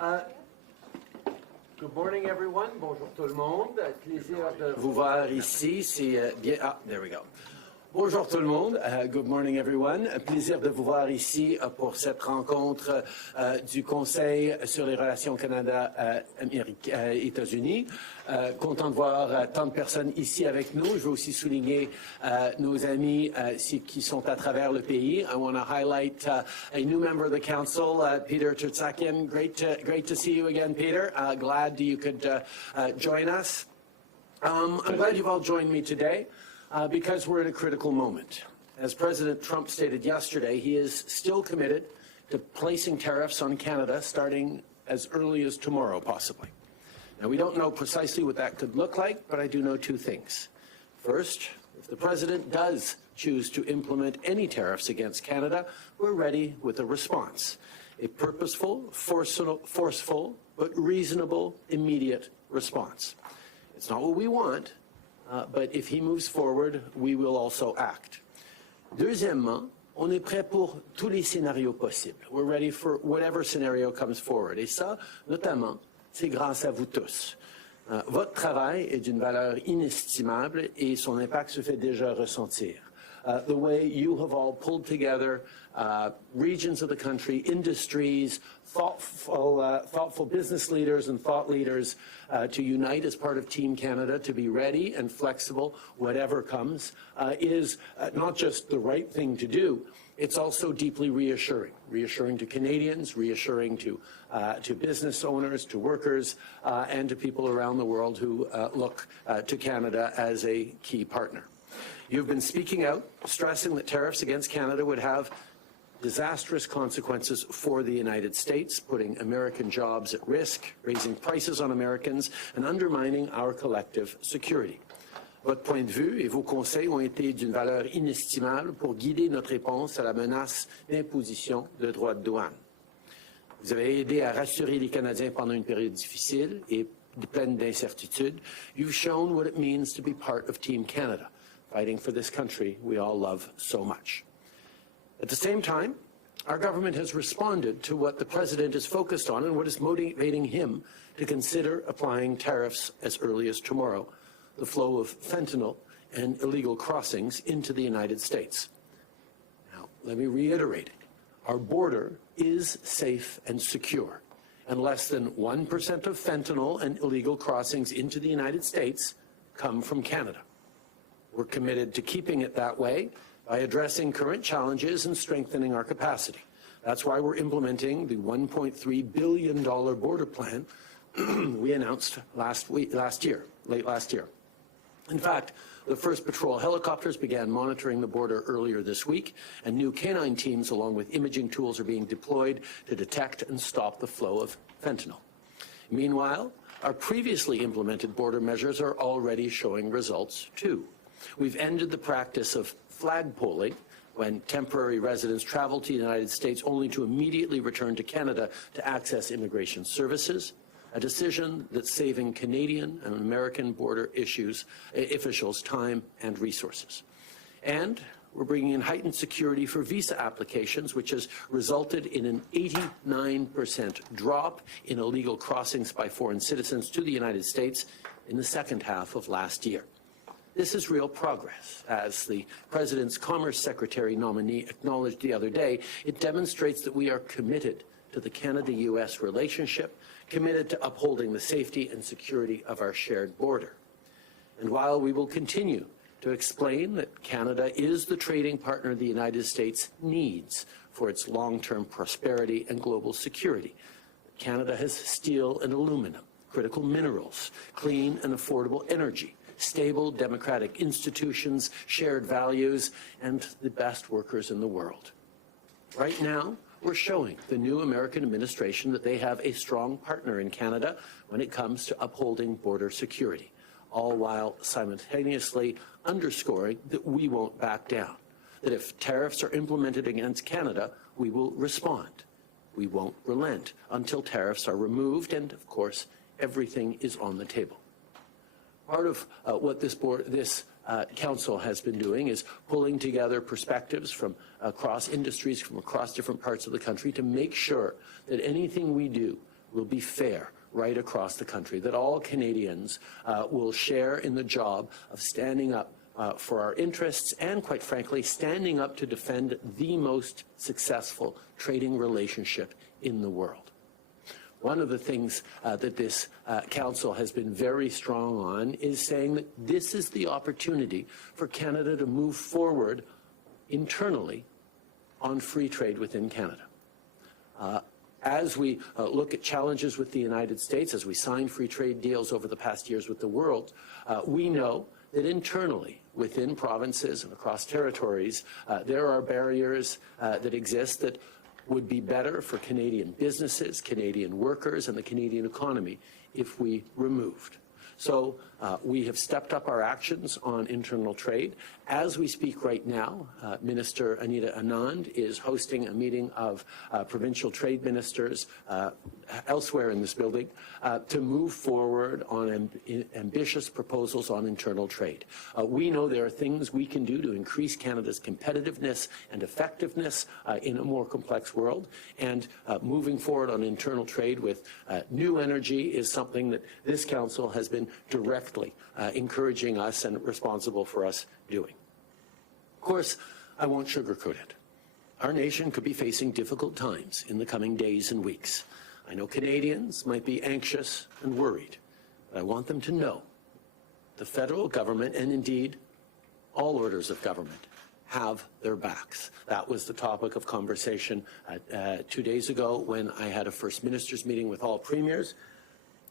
Good morning, everyone. Bonjour tout le monde. Plaisir de vous voir ici. C'est bien. Ah, there we go. Bonjour tout le monde. Good morning, everyone. Plaisir de vous voir ici pour cette rencontre du Conseil sur les relations Canada-États-Unis. Content de voir tant de personnes ici avec nous. Je veux aussi souligner nos amis qui sont à travers le pays. I want to highlight a new member of the council, Peter Tertsakian. Great to see you again, Peter. Glad you could join us. I'm glad you've all joined me today. Because we're in a critical moment. As President Trump stated yesterday, he is still committed to placing tariffs on Canada starting as early as tomorrow, possibly. Now, we don't know precisely what that could look like, but I do know two things. First, if the President does choose to implement any tariffs against Canada, we're ready with a response. A purposeful, forceful, but reasonable, immediate response. It's not what we want, but if he moves forward, we will also act. Deuxièmement, on est prêt pour tous les scénarios possibles. We're ready for whatever scenario comes forward. Et ça, notamment, c'est grâce à vous tous. Votre travail est d'une valeur inestimable et son impact se fait déjà ressentir. The way you have all pulled together regions of the country, industries, thoughtful business leaders and thought leaders to unite as part of Team Canada, to be ready and flexible, whatever comes, is not just the right thing to do, it's also deeply reassuring. Reassuring to Canadians, reassuring to business owners, to workers, and to people around the world who look to Canada as a key partner. You've been speaking out, stressing that tariffs against Canada would have disastrous consequences for the United States, putting American jobs at risk, raising prices on Americans, and undermining our collective security. Votre point de vue et vos conseils ont été d'une valeur inestimable pour guider notre réponse à la menace d'imposition de droits de douane. Vous avez aidé à rassurer les Canadiens pendant une période difficile et pleine d'incertitudes. You've shown what it means to be part of Team Canada, fighting for this country we all love so much. At the same time, our government has responded to what the President is focused on and what is motivating him to consider applying tariffs as early as tomorrow, the flow of fentanyl and illegal crossings into the United States. Now, let me reiterate it. Our border is safe and secure, and less than 1% of fentanyl and illegal crossings into the United States come from Canada. We're committed to keeping it that way by addressing current challenges and strengthening our capacity. That's why we're implementing the $1.3 billion border plan we announced late last year. In fact, the first patrol helicopters began monitoring the border earlier this week, and new canine teams along with imaging tools are being deployed to detect and stop the flow of fentanyl. Meanwhile, our previously implemented border measures are already showing results too. We've ended the practice of flagpoling, when temporary residents travel to the United States only to immediately return to Canada to access immigration services, a decision that's saving Canadian and American border officials time and resources. And we're bringing in heightened security for visa applications, which has resulted in an 89% drop in illegal crossings by foreign citizens to the United States in the second half of last year. This is real progress. As the President's Commerce Secretary nominee acknowledged the other day, it demonstrates that we are committed to the Canada-U.S. relationship, committed to upholding the safety and security of our shared border. And while we will continue to explain that Canada is the trading partner the United States needs for its long-term prosperity and global security, Canada has steel and aluminum, critical minerals, clean and affordable energy, stable democratic institutions, shared values, and the best workers in the world. Right now, we're showing the new American administration that they have a strong partner in Canada when it comes to upholding border security, all while simultaneously underscoring that we won't back down, that if tariffs are implemented against Canada, we will respond. We won't relent until tariffs are removed, and of course, everything is on the table. Part of what this council has been doing is pulling together perspectives from across industries, from across different parts of the country to make sure that anything we do will be fair right across the country, that all Canadians will share in the job of standing up for our interests and, quite frankly, standing up to defend the most successful trading relationship in the world. One of the things that this Council has been very strong on is saying that this is the opportunity for Canada to move forward internally on free trade within Canada. As we look at challenges with the United States, as we sign free trade deals over the past years with the world, we know that internally, within provinces and across territories, there are barriers that exist that would be better for Canadian businesses, Canadian workers, and the Canadian economy if we removed. So we have stepped up our actions on internal trade. As we speak right now, Minister Anita Anand is hosting a meeting of provincial trade ministers elsewhere in this building to move forward on ambitious proposals on internal trade. We know there are things we can do to increase Canada's competitiveness and effectiveness in a more complex world, and moving forward on internal trade with new energy is something that this Council has been directly encouraging us and responsible for us doing. Of course, I won't sugarcoat it. Our nation could be facing difficult times in the coming days and weeks. I know Canadians might be anxious and worried, but I want them to know the federal government, and indeed all orders of government, have their backs. That was the topic of conversation 2 days ago when I had a First Ministers meeting with all premiers.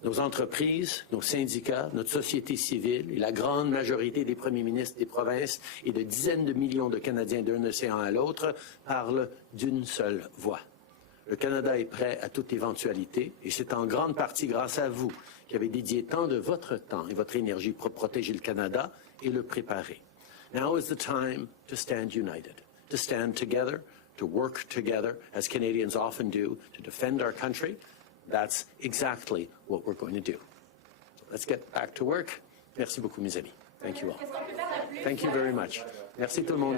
Nos entreprises, nos syndicats, notre société civile et la grande majorité des premiers ministres des provinces et de dizaines de millions de Canadiens d'un océan à l'autre parlent d'une seule voix. Le Canada est prêt à toute éventualité et c'est en grande partie grâce à vous qui avez dédié tant de votre temps et votre énergie pour protéger le Canada et le préparer. Now is the time to stand united, to stand together, to work together, as Canadians often do, to defend our country. That's exactly what we're going to do. Let's get back to work. Merci beaucoup, mes amis. Thank you all. Thank you very much. Merci tout le monde.